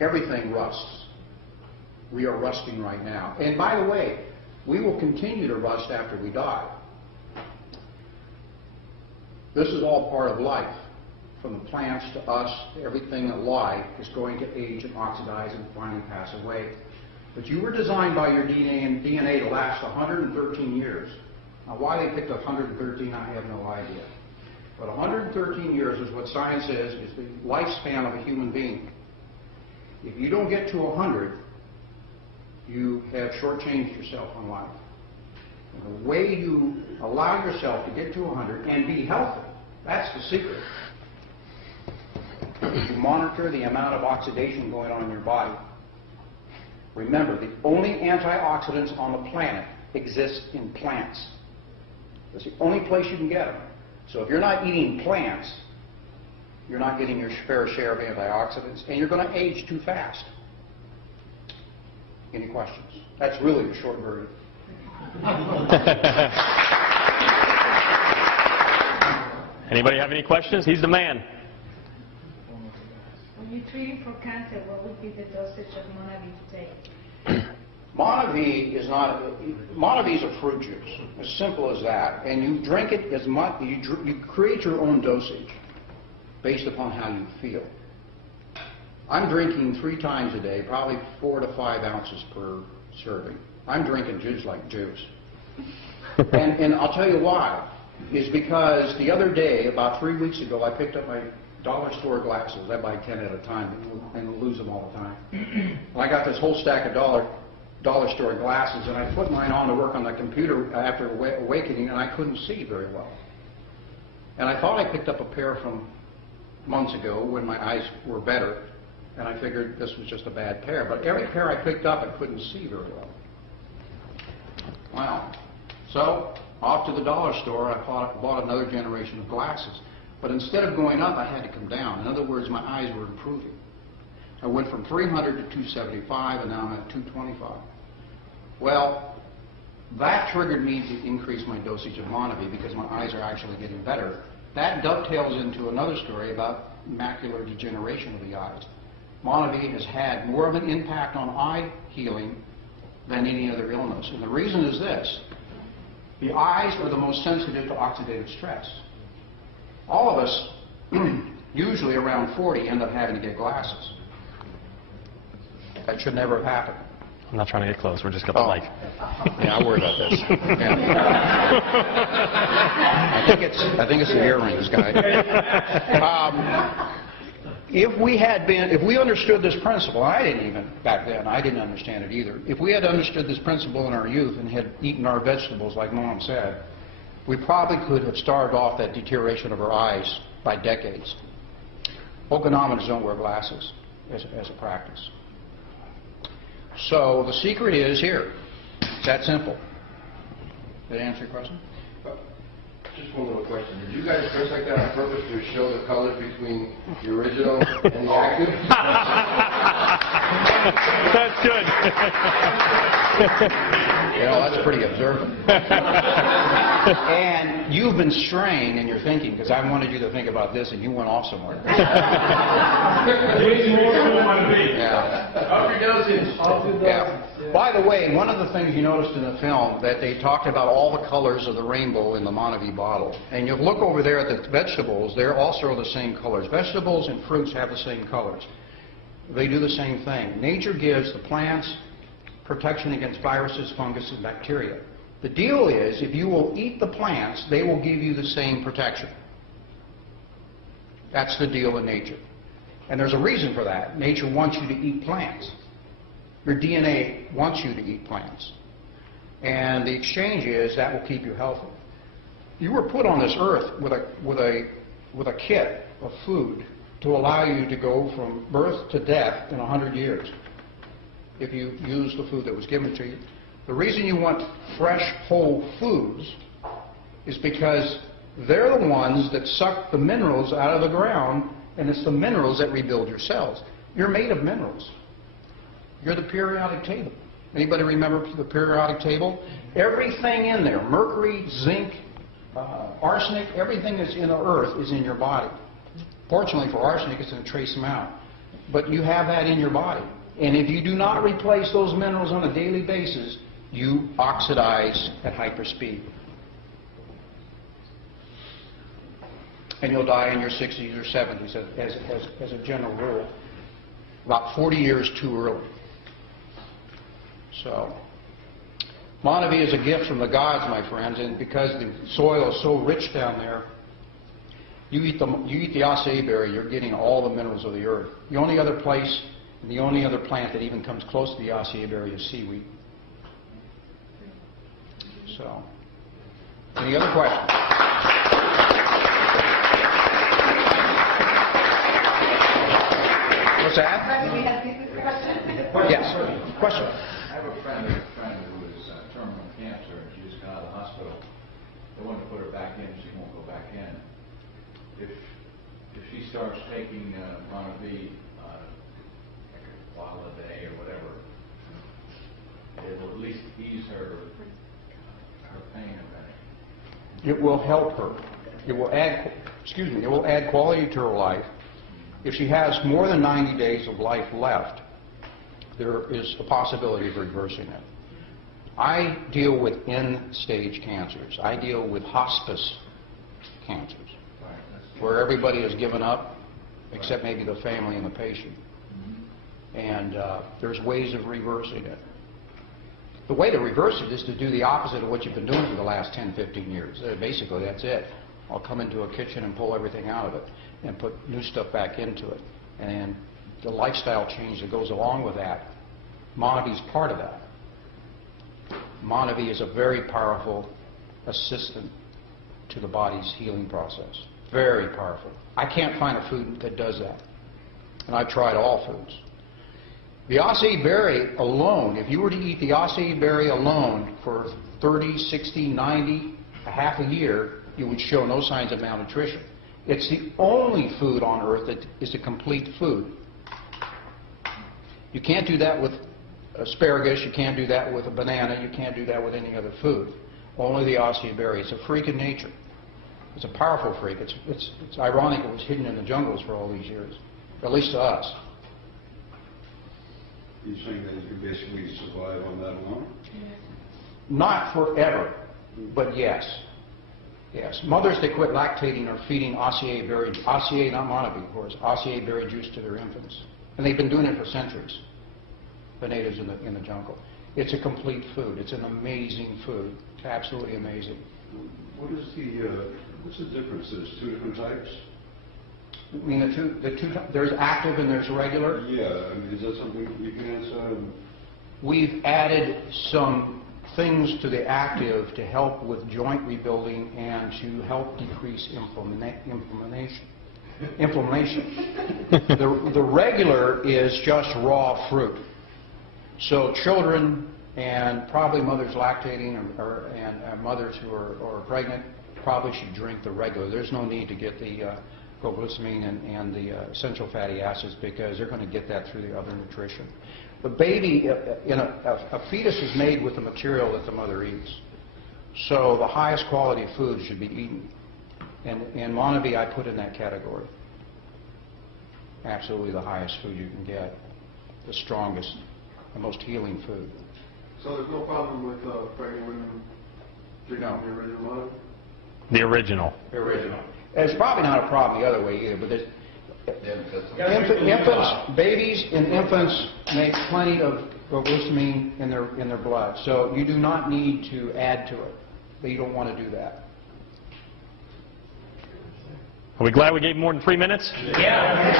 everything rusts. We are rusting right now. And by the way, we will continue to rust after we die. This is all part of life. From the plants to us, everything alive is going to age and oxidize and finally pass away. But you were designed by your DNA to last 113 years. Now, why they picked 113, I have no idea. But 113 years is what science is the lifespan of a human being. If you don't get to 100, you have shortchanged yourself on life. And the way you allow yourself to get to 100 and be healthy, that's the secret. You monitor the amount of oxidation going on in your body. Remember, the only antioxidants on the planet exist in plants. That's the only place you can get them. So if you're not eating plants, you're not getting your fair share of antioxidants, and you're going to age too fast. Any questions? That's really the short version. Anybody have any questions? He's the man. When you're treating for cancer, what would be the dosage of Monavie to take? Monavie is a fruit juice, as simple as that. And you drink it as much, you create your own dosage based upon how you feel. I'm drinking 3 times a day, probably 4 to 5 ounces per serving. I'm drinking juice like juice. And I'll tell you why. Is because the other day, about 3 weeks ago, I picked up my dollar store glasses. I buy 10 at a time and lose them all the time. And I got this whole stack of dollar store glasses, and I put mine on to work on the computer after awakening, and I couldn't see very well. And I thought I picked up a pair from months ago when my eyes were better, and I figured this was just a bad pair. But every pair I picked up, I couldn't see very well. Wow. So, off to the dollar store, I bought another generation of glasses. But instead of going up, I had to come down. In other words, my eyes were improving. I went from 300 to 275, and now I'm at 225. Well, that triggered me to increase my dosage of Monavie because my eyes are actually getting better. That dovetails into another story about macular degeneration of the eyes. Monavie has had more of an impact on eye healing than any other illness. And the reason is this. The eyes are the most sensitive to oxidative stress. All of us, usually around 40, end up having to get glasses. That should never have happened. I'm not trying to get close. We're just got the light. Yeah, I worry about this. Yeah. I think it's the earrings, guy. If we understood this principle, I didn't even, back then, I didn't understand it either. If we had understood this principle in our youth and had eaten our vegetables, like Mom said, we probably could have starved off that deterioration of our eyes by decades. Okinawaners don't wear glasses as a practice. So the secret is here. It's that simple. Did that answer your question? Just one little question. Did you guys dress like that on purpose to show the colors between the original and the active? That's good. That's pretty observant. And you've been straying in your thinking because I wanted you to think about this and you went off somewhere. Yeah. By the way, one of the things you noticed in the film that they talked about all the colors of the rainbow in the Monavie bottle. And you look over there at the vegetables, they're also the same colors. Vegetables and fruits have the same colors. They do the same thing. Nature gives the plants protection against viruses, fungus, and bacteria. The deal is, if you will eat the plants, they will give you the same protection. That's the deal in nature. And there's a reason for that. Nature wants you to eat plants. Your DNA wants you to eat plants. And the exchange is that will keep you healthy. You were put on this earth with a kit of food to allow you to go from birth to death in 100 years if you use the food that was given to you. The reason you want fresh, whole foods is because they're the ones that suck the minerals out of the ground, and it's the minerals that rebuild your cells. You're made of minerals. You're the periodic table. Anybody remember the periodic table? Everything in there, mercury, zinc, arsenic, everything that's in the earth is in your body. Fortunately for arsenic, it's in a trace amount. But you have that in your body. And if you do not replace those minerals on a daily basis, you oxidize at hyperspeed. And you'll die in your 60s or 70s as a general rule. About 40 years too early. So, Monavie is a gift from the gods, my friends, and because the soil is so rich down there, you eat the açaí berry, you're getting all the minerals of the earth. The only other place, the only other plant that even comes close to the açaí berry is seaweed. So, any other questions? What's that? Yes. Question. I have a friend who is terminal cancer, and she just got out of the hospital. They want to put her back in, she won't go back in. If she starts taking Monavie, like a bottle a day or whatever, it will at least ease her pain a bit. It will help her. It will add, it will add quality to her life. If she has more than 90 days of life left, there is a possibility of reversing it. I deal with end-stage cancers. I deal with hospice cancers, where everybody has given up, except maybe the family and the patient. And there's ways of reversing it. The way to reverse it is to do the opposite of what you've been doing for the last 10, 15 years. Basically, that's it. I'll come into a kitchen and pull everything out of it and put new stuff back into it. And the lifestyle change that goes along with that, Monavie's part of that. Monavie is a very powerful assistant to the body's healing process. Very powerful. I can't find a food that does that. And I've tried all foods. The açaí berry alone, if you were to eat the açaí berry alone for 30, 60, 90, a half a year, you would show no signs of malnutrition. It's the only food on earth that is a complete food. You can't do that with asparagus, you can't do that with a banana, you can't do that with any other food. Only the açaí berry. It's a freak in nature. It's a powerful freak. It's ironic it was hidden in the jungles for all these years, at least to us. You're saying that you can basically survive on that alone? Not forever, but yes. Yes. Mothers that quit lactating are feeding açaí berry, açaí, not Monavie, of course, açaí berry juice to their infants. And they've been doing it for centuries, the natives in the jungle. It's a complete food. It's an amazing food. It's absolutely amazing. What is what's the difference? There's two different types? I mean, the two, there's active and there's regular. Yeah, I mean, is that something you can answer? We've added some things to the active to help with joint rebuilding and to help decrease inflammation. The regular is just raw fruit. So children and probably mothers lactating and mothers who are pregnant probably should drink the regular. There's no need to get the glucosamine and the essential fatty acids because they're going to get that through the other nutrition. The baby, a fetus is made with the material that the mother eats. So the highest quality food should be eaten. And Monavie I put in that category. Absolutely the highest food you can get. The strongest, the most healing food. So there's no problem with pregnant women drinking the original Monavie? The original. The original. It's probably not a problem the other way either, but infants, babies and infants make plenty of glucosamine in their blood, so you do not need to add to it. But you don't want to do that. Are we glad we gave more than 3 minutes? Yeah.